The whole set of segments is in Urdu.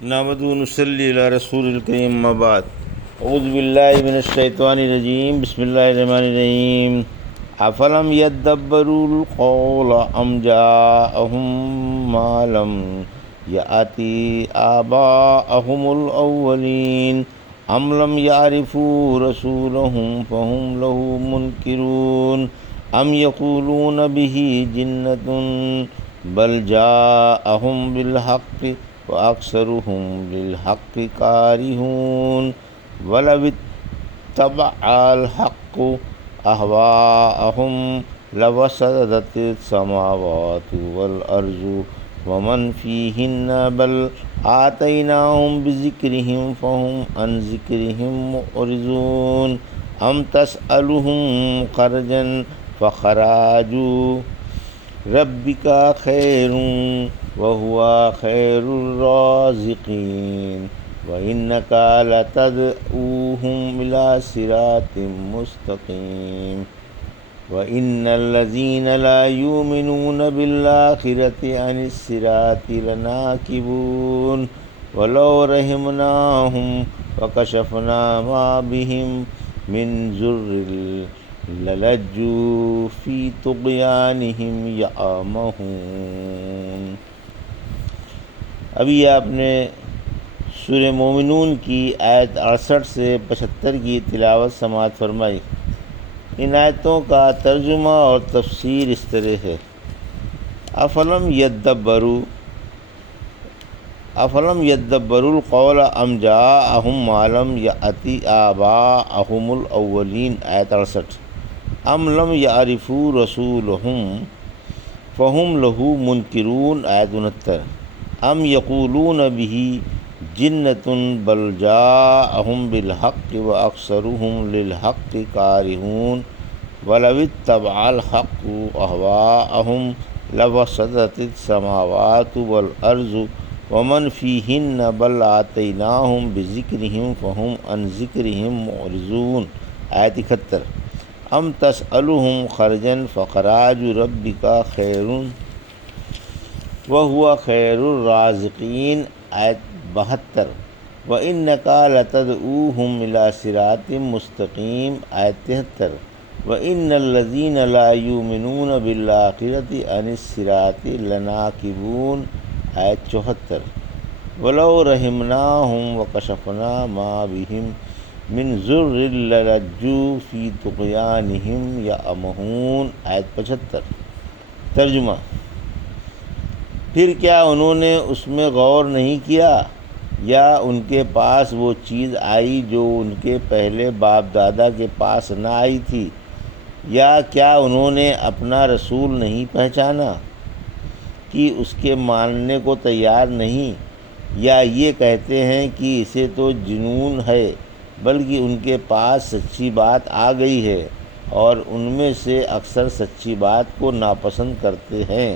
نحمد و نصلی علی رسول الکریم اما بعد اعوذ باللہ من الشیطان الرجیم بسم اللہ الرحمن الرحیم افلم یدبروا القول ام جاءہم ما لم یأتی آباءہم الاولین ام لم یعرفوا رسولہم فہم لہ منکرون ام یقولون بہ جنۃ بل جاءہم بالحق وَأَكْثَرُهُمْ لِلْحَقِّ كَارِهُونَ وَلَوِ اتَّبَعَ الْحَقُّ أَهْوَاءَهُمْ لَفَسَدَتِ السَّمَاوَاتُ وَالْأَرْضُ وَمَنْ فِيهِنَّ بَلْ آتَيْنَاهُمْ بِذِكْرِهِمْ فَهُمْ عَنْ ذِكْرِهِمْ مُعْرِضُونَ أَمْ تَسْأَلُهُمْ خَرْجًا فَخَرَاجُ رَبِّكَ خَيْرٌ وَهُوَ خَيْرُ الرَّازِقِينَ وَإِنَّكَ لَتَدْعُوهُمْ إِلَىٰ صِرَاطٍ مُّسْتَقِيمٍ وَإِنَّ الَّذِينَ لَا يُؤْمِنُونَ بِالْآخِرَةِ عَنِ الصِّرَاطِ لَنَاكِبُونَ وَلَوْ رَحِمْنَاهُمْ وَكَشَفْنَا مَا بِهِمْ مِنْ ضُرٍّ لَلَجُّوا فِي طُغْيَانِهِمْ يَعْمَهُونَ۔ ابھی آپ نے سورہ مومنون کی آیت 68 سے 75 کی تلاوت سماعت فرمائی۔ ان آیتوں کا ترجمہ اور تفسیر اس طرح ہے: افلم یدبروا القول ام جاءہم ما لم یأتی آباءہم الاولین، آیت 68۔ ام لم یعرفوا رسولہم فہم لہ منکرون، آیت 69۔ ام یقولون بہ جنۃ بل جاءہم بالحق واکثرہم للحق کارہون ولو اتبع الحق اہواءہم لفسدت السماوات والارض ومن فیہن بل آتیناہم بذکرہم فہم عن ذکرہم معرضون، آیت 71۔ ام تسألہم خرجا فخراج ربک خیر وَهُوَ خَيْرُ الرَّازِقِينَ، آیت 72۔ وَإِنَّكَ لَتَدْعُوهُمْ إِلَىٰ صِرَاطٍ مُّسْتَقِيمٍ، آیت 73۔ وَإِنَّ الَّذِينَ لَا يُؤْمِنُونَ بِالْآخِرَةِ عَنِ الصِّرَاطِ لَنَاكِبُونَ، آیت 74۔ وَلَوْ رَحِمْنَاهُمْ وَكَشَفْنَا مَا بِهِمْ مِنْ ضُرٍّ لَلَجُّوا فِي طُغْيَانِهِمْ يَعْمَهُونَ، آیت 75۔ ترجمہ: پھر کیا انہوں نے اس میں غور نہیں کیا، یا ان کے پاس وہ چیز آئی جو ان کے پہلے باپ دادا کے پاس نہ آئی تھی، یا کیا انہوں نے اپنا رسول نہیں پہچانا کہ اس کے ماننے کو تیار نہیں، یا یہ کہتے ہیں کہ اسے تو جنون ہے، بلکہ ان کے پاس سچی بات آ گئی ہے اور ان میں سے اکثر سچی بات کو ناپسند کرتے ہیں،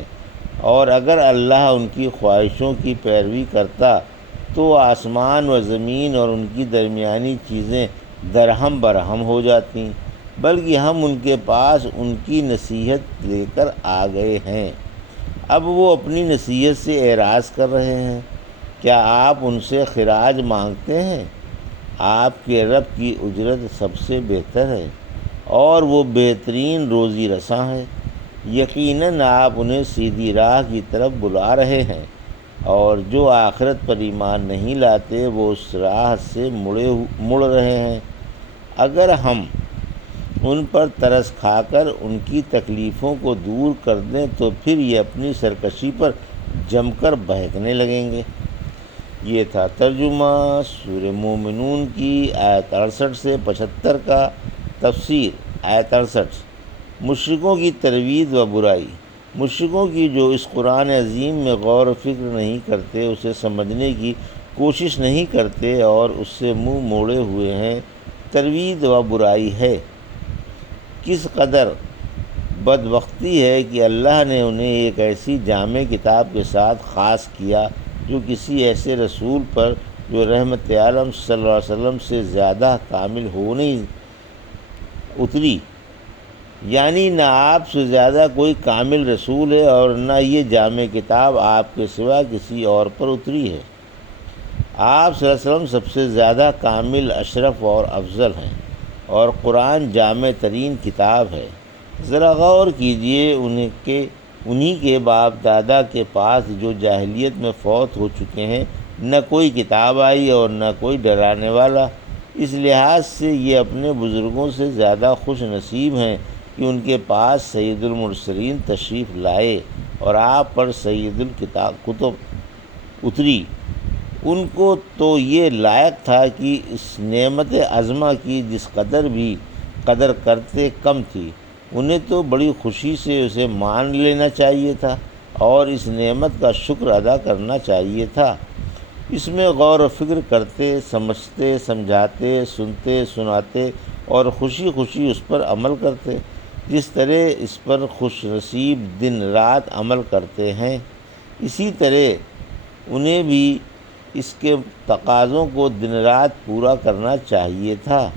اور اگر اللہ ان کی خواہشوں کی پیروی کرتا تو آسمان و زمین اور ان کی درمیانی چیزیں درہم برہم ہو جاتیں، بلکہ ہم ان کے پاس ان کی نصیحت لے کر آ گئے ہیں۔ اب وہ اپنی نصیحت سے اعراض کر رہے ہیں۔ کیا آپ ان سے خراج مانگتے ہیں؟ آپ کے رب کی اجرت سب سے بہتر ہے اور وہ بہترین روزی رساں ہے۔ یقیناً آپ انہیں سیدھی راہ کی طرف بلا رہے ہیں، اور جو آخرت پر ایمان نہیں لاتے وہ اس راہ سے مڑ رہے ہیں۔ اگر ہم ان پر ترس کھا کر ان کی تکلیفوں کو دور کر دیں تو پھر یہ اپنی سرکشی پر جم کر بہکنے لگیں گے۔ یہ تھا ترجمہ سورہ مومنون کی آیت 68 سے 75 کا تفسیر۔ آیت 68: مشرکوں کی ترویج و برائی۔ مشرکوں کی جو اس قرآن عظیم میں غور و فکر نہیں کرتے، اسے سمجھنے کی کوشش نہیں کرتے اور اس سے منہ موڑے ہوئے ہیں، ترویج و برائی ہے۔ کس قدر بدبختی ہے کہ اللہ نے انہیں ایک ایسی جامع کتاب کے ساتھ خاص کیا جو کسی ایسے رسول پر جو رحمت عالم صلی اللہ علیہ وسلم سے زیادہ کامل ہو نہیں اتری، یعنی نہ آپ سے زیادہ کوئی کامل رسول ہے اور نہ یہ جامع کتاب آپ کے سوا کسی اور پر اتری ہے۔ آپ صلی اللہ علیہ وسلم سب سے زیادہ کامل، اشرف اور افضل ہیں، اور قرآن جامع ترین کتاب ہے۔ ذرا غور کیجئے، انہی کے باپ دادا کے پاس جو جاہلیت میں فوت ہو چکے ہیں، نہ کوئی کتاب آئی اور نہ کوئی ڈرانے والا۔ اس لحاظ سے یہ اپنے بزرگوں سے زیادہ خوش نصیب ہیں کہ ان کے پاس سید المرسلین تشریف لائے اور آپ پر سید الکتب اتری۔ ان کو تو یہ لائق تھا کہ اس نعمت عظمہ کی جس قدر بھی قدر کرتے کم تھی، انہیں تو بڑی خوشی سے اسے مان لینا چاہیے تھا اور اس نعمت کا شکر ادا کرنا چاہیے تھا۔ اس میں غور و فکر کرتے، سمجھتے، سمجھاتے، سنتے، سناتے اور خوشی خوشی اس پر عمل کرتے، جس طرح اس پر خوش نصیب دن رات عمل کرتے ہیں، اسی طرح انہیں بھی اس کے تقاضوں کو دن رات پورا کرنا چاہیے تھا۔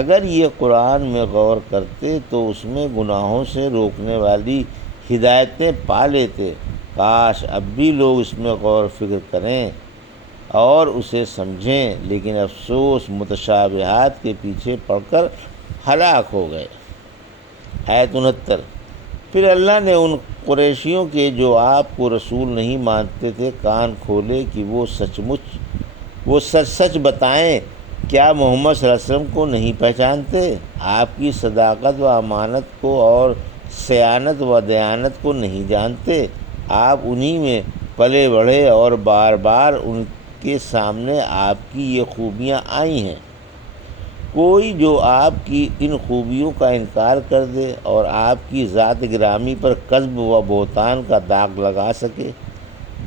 اگر یہ قرآن میں غور کرتے تو اس میں گناہوں سے روکنے والی ہدایتیں پا لیتے۔ کاش اب بھی لوگ اس میں غور و فکر کریں اور اسے سمجھیں، لیکن افسوس متشابہات کے پیچھے پڑ کر ہلاک ہو گئے۔ آیت 69۔ پھر اللہ نے ان قریشیوں کے جو آپ کو رسول نہیں مانتے تھے کان کھولے کہ وہ سچ سچ بتائیں، کیا محمد صلی اللہ علیہ وسلم کو نہیں پہچانتے؟ آپ کی صداقت و امانت کو اور صیانت و دیانت کو نہیں جانتے؟ آپ انہی میں پلے بڑھے اور بار بار ان کے سامنے آپ کی یہ خوبیاں آئی ہیں۔ کوئی جو آپ کی ان خوبیوں کا انکار کر دے اور آپ کی ذات گرامی پر کذب و بہتان کا داغ لگا سکے۔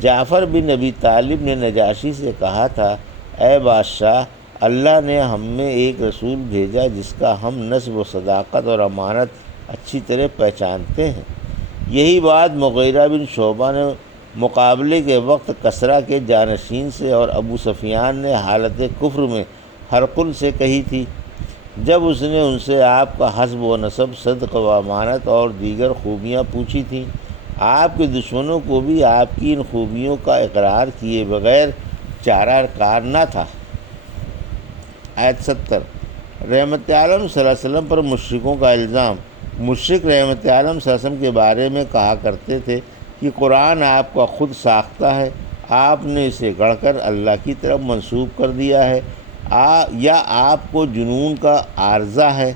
جعفر بن ابی طالب نے نجاشی سے کہا تھا، اے بادشاہ، اللہ نے ہم میں ایک رسول بھیجا جس کا ہم نسب و صداقت اور امانت اچھی طرح پہچانتے ہیں۔ یہی بات مغیرہ بن شعبہ نے مقابلے کے وقت کسریٰ کے جانشین سے اور ابو سفیان نے حالت کفر میں ہرقل سے کہی تھی، جب اس نے ان سے آپ کا حسب و نسب، صدق و امانت اور دیگر خوبیاں پوچھی تھیں۔ آپ کے دشمنوں کو بھی آپ کی ان خوبیوں کا اقرار کیے بغیر چارہ کار نہ تھا۔ آیت 70۔ رحمت عالم صلی اللہ علیہ وسلم پر مشرکوں کا الزام۔ مشرک رحمت عالم صلی اللہ علیہ وسلم کے بارے میں کہا کرتے تھے کہ قرآن آپ کا خود ساختہ ہے، آپ نے اسے گڑھ کر اللہ کی طرف منسوب کر دیا ہے، یا آپ کو جنون کا عارضہ ہے،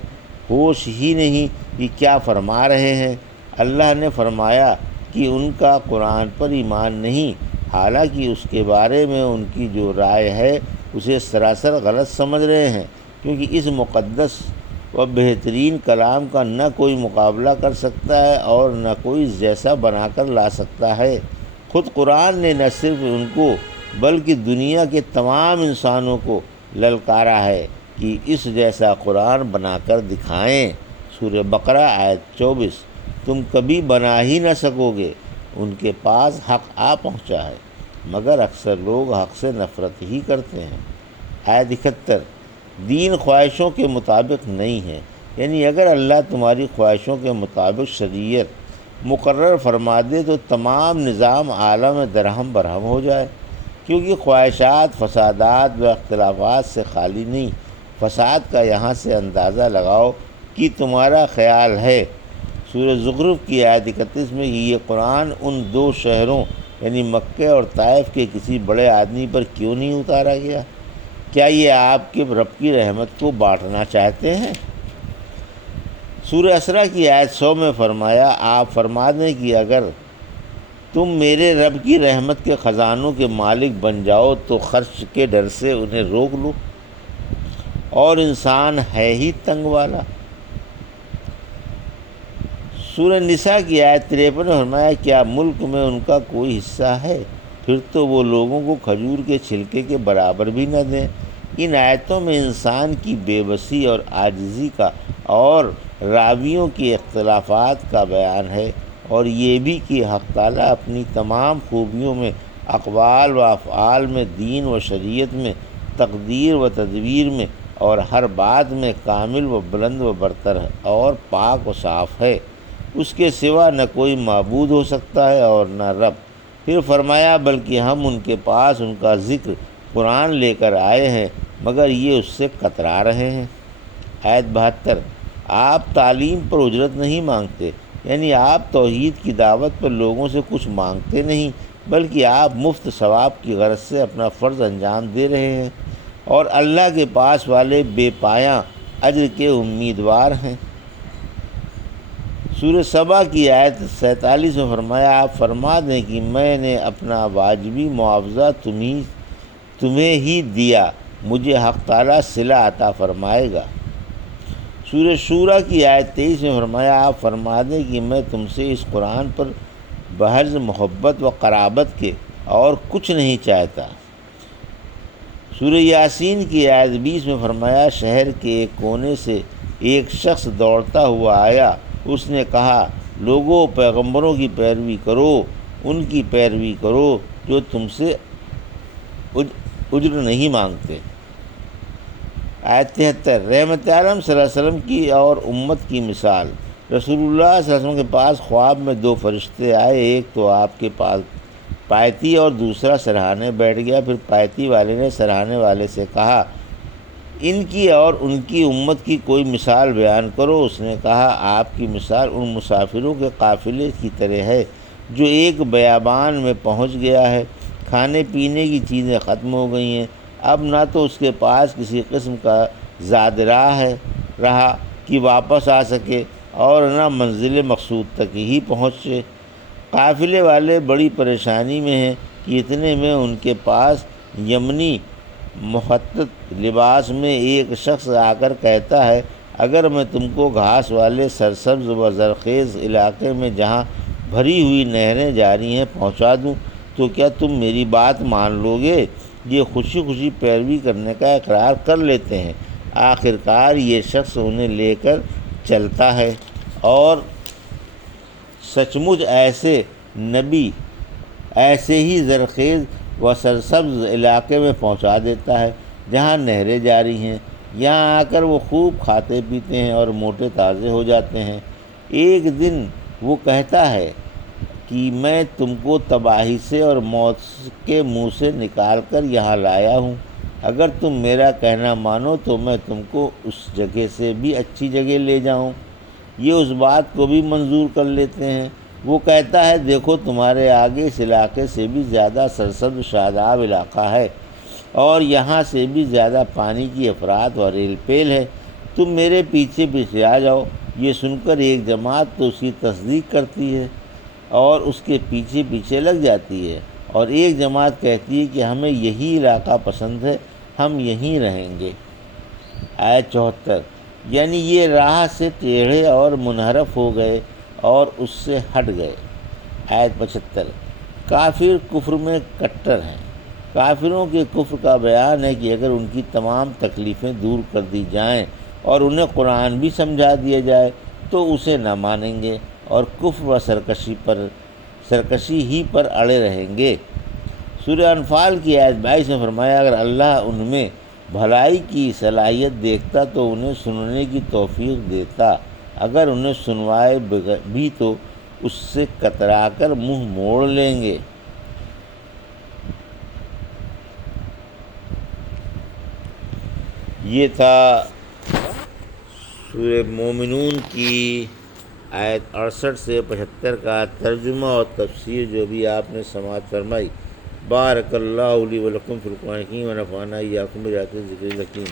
ہوش ہی نہیں کہ کیا فرما رہے ہیں۔ اللہ نے فرمایا کہ ان کا قرآن پر ایمان نہیں، حالانکہ اس کے بارے میں ان کی جو رائے ہے اسے سراسر غلط سمجھ رہے ہیں، کیونکہ اس مقدس و بہترین کلام کا نہ کوئی مقابلہ کر سکتا ہے اور نہ کوئی جیسا بنا کر لا سکتا ہے۔ خود قرآن نے نہ صرف ان کو بلکہ دنیا کے تمام انسانوں کو للکارا ہے کہ اس جیسا قرآن بنا کر دکھائیں۔ سورہ بقرہ آیت 24۔ تم کبھی بنا ہی نہ سکو گے، ان کے پاس حق آ پہنچا ہے، مگر اکثر لوگ حق سے نفرت ہی کرتے ہیں۔ آیت 71۔ دین خواہشوں کے مطابق نہیں ہے، یعنی اگر اللہ تمہاری خواہشوں کے مطابق شریعت مقرر فرما دے تو تمام نظام عالم درہم برہم ہو جائے، کیونکہ خواہشات فسادات و اختلافات سے خالی نہیں۔ فساد کا یہاں سے اندازہ لگاؤ کہ تمہارا خیال ہے۔ سورہ زخرف کی آیت 31 میں یہ قرآن ان دو شہروں یعنی مکہ اور طائف کے کسی بڑے آدمی پر کیوں نہیں اتارا گیا؟ کیا یہ آپ کے رب کی رحمت کو بانٹنا چاہتے ہیں؟ سورہ اسراء کی آیت 100 میں فرمایا، آپ فرما دیں کہ اگر تم میرے رب کی رحمت کے خزانوں کے مالک بن جاؤ تو خرچ کے ڈر سے انہیں روک لو، اور انسان ہے ہی تنگ والا۔ سورہ نساء کی آیت 53 میں فرمایا، کیا ملک میں ان کا کوئی حصہ ہے؟ پھر تو وہ لوگوں کو کھجور کے چھلکے کے برابر بھی نہ دیں۔ ان آیتوں میں انسان کی بے بسی اور عاجزی کا اور راویوں کی اختلافات کا بیان ہے، اور یہ بھی کہ حق تعالیٰ اپنی تمام خوبیوں میں، اقوال و افعال میں، دین و شریعت میں، تقدیر و تدبیر میں اور ہر بات میں کامل و بلند و برتر ہے اور پاک و صاف ہے۔ اس کے سوا نہ کوئی معبود ہو سکتا ہے اور نہ رب۔ پھر فرمایا، بلکہ ہم ان کے پاس ان کا ذکر قرآن لے کر آئے ہیں مگر یہ اس سے کترا رہے ہیں۔ آیت 72، آپ تعلیم پر اجرت نہیں مانگتے، یعنی آپ توحید کی دعوت پر لوگوں سے کچھ مانگتے نہیں، بلکہ آپ مفت ثواب کی غرض سے اپنا فرض انجام دے رہے ہیں، اور اللہ کے پاس والے بے پایاں اجر کے امیدوار ہیں۔ سورہ سبا کی آیت 47 میں فرمایا، آپ فرما دیں کہ میں نے اپنا واجبی معاوضہ تمہیں ہی دیا، مجھے حق تعالیٰ صلہ عطا فرمائے گا۔ سورہ شورى کی آیت 23 میں فرمایا، آپ فرما دیں کہ میں تم سے اس قرآن پر بحرز محبت و قرابت کے اور کچھ نہیں چاہتا۔ سورہ یاسین کی آیت 20 میں فرمایا، شہر کے ایک کونے سے ایک شخص دوڑتا ہوا آیا، اس نے کہا، لوگوں پیغمبروں کی پیروی کرو، ان کی پیروی کرو جو تم سے اجر نہیں مانگتے۔ آیت 73، رحمت عالم صلی اللہ علیہ وسلم کی اور امت کی مثال۔ رسول اللہ صلی اللہ علیہ وسلم کے پاس خواب میں دو فرشتے آئے، ایک تو آپ کے پاس پایتی اور دوسرا سرہانے بیٹھ گیا۔ پھر پایتی والے نے سرہانے والے سے کہا، ان کی اور ان کی امت کی کوئی مثال بیان کرو۔ اس نے کہا، آپ کی مثال ان مسافروں کے قافلے کی طرح ہے جو ایک بیابان میں پہنچ گیا ہے، کھانے پینے کی چیزیں ختم ہو گئی ہیں، اب نہ تو اس کے پاس کسی قسم کا زاد رہا کہ واپس آ سکے اور نہ منزل مقصود تک ہی پہنچے۔ قافلے والے بڑی پریشانی میں ہیں کہ اتنے میں ان کے پاس یمنی مخطط لباس میں ایک شخص آ کر کہتا ہے، اگر میں تم کو گھاس والے سرسبز و زرخیز علاقے میں جہاں بھری ہوئی نہریں جاری ہیں پہنچا دوں تو کیا تم میری بات مان لو گے؟ یہ خوشی خوشی پیروی کرنے کا اقرار کر لیتے ہیں۔ آخرکار یہ شخص انہیں لے کر چلتا ہے اور سچ مچ ایسے نبی ایسے ہی زرخیز و سرسبز علاقے میں پہنچا دیتا ہے جہاں نہریں جاری ہیں۔ یہاں آ کر وہ خوب کھاتے پیتے ہیں اور موٹے تازے ہو جاتے ہیں۔ ایک دن وہ کہتا ہے کہ میں تم کو تباہی سے اور موت کے منہ سے نکال کر یہاں لایا ہوں، اگر تم میرا کہنا مانو تو میں تم کو اس جگہ سے بھی اچھی جگہ لے جاؤں۔ یہ اس بات کو بھی منظور کر لیتے ہیں۔ وہ کہتا ہے، دیکھو تمہارے آگے اس علاقے سے بھی زیادہ سرسبز شاداب علاقہ ہے اور یہاں سے بھی زیادہ پانی کی افراد و ریل پیل ہے، تم میرے پیچھے پیچھے آ جاؤ۔ یہ سن کر ایک جماعت تو اس کی تصدیق کرتی ہے اور اس کے پیچھے پیچھے لگ جاتی ہے، اور ایک جماعت کہتی ہے کہ ہمیں یہی علاقہ پسند ہے، ہم یہیں رہیں گے۔ آیت 74، یعنی یہ راہ سے ٹیڑھے اور منحرف ہو گئے اور اس سے ہٹ گئے۔ آیت 75، کافر کفر میں کٹر ہیں۔ کافروں کے کفر کا بیان ہے کہ اگر ان کی تمام تکلیفیں دور کر دی جائیں اور انہیں قرآن بھی سمجھا دیا جائے تو اسے نہ مانیں گے اور کفر و سرکشی ہی پر اڑے رہیں گے۔ سورہ انفال کی آیت 22 میں فرمایا، اگر اللہ ان میں بھلائی کی صلاحیت دیکھتا تو انہیں سننے کی توفیق دیتا، اگر انہیں سنوائے بھی تو اس سے کترا کر منہ موڑ لیں گے۔ یہ تھا سورہ مومنون کی آیت 68 سے 75 کا ترجمہ اور تفسیر جو بھی آپ نے سماعت فرمائی۔ بارک اللہ لی و لکم فی القرآن الحکیم و نفعنی ایاکم بآیات الذکر الحکیم۔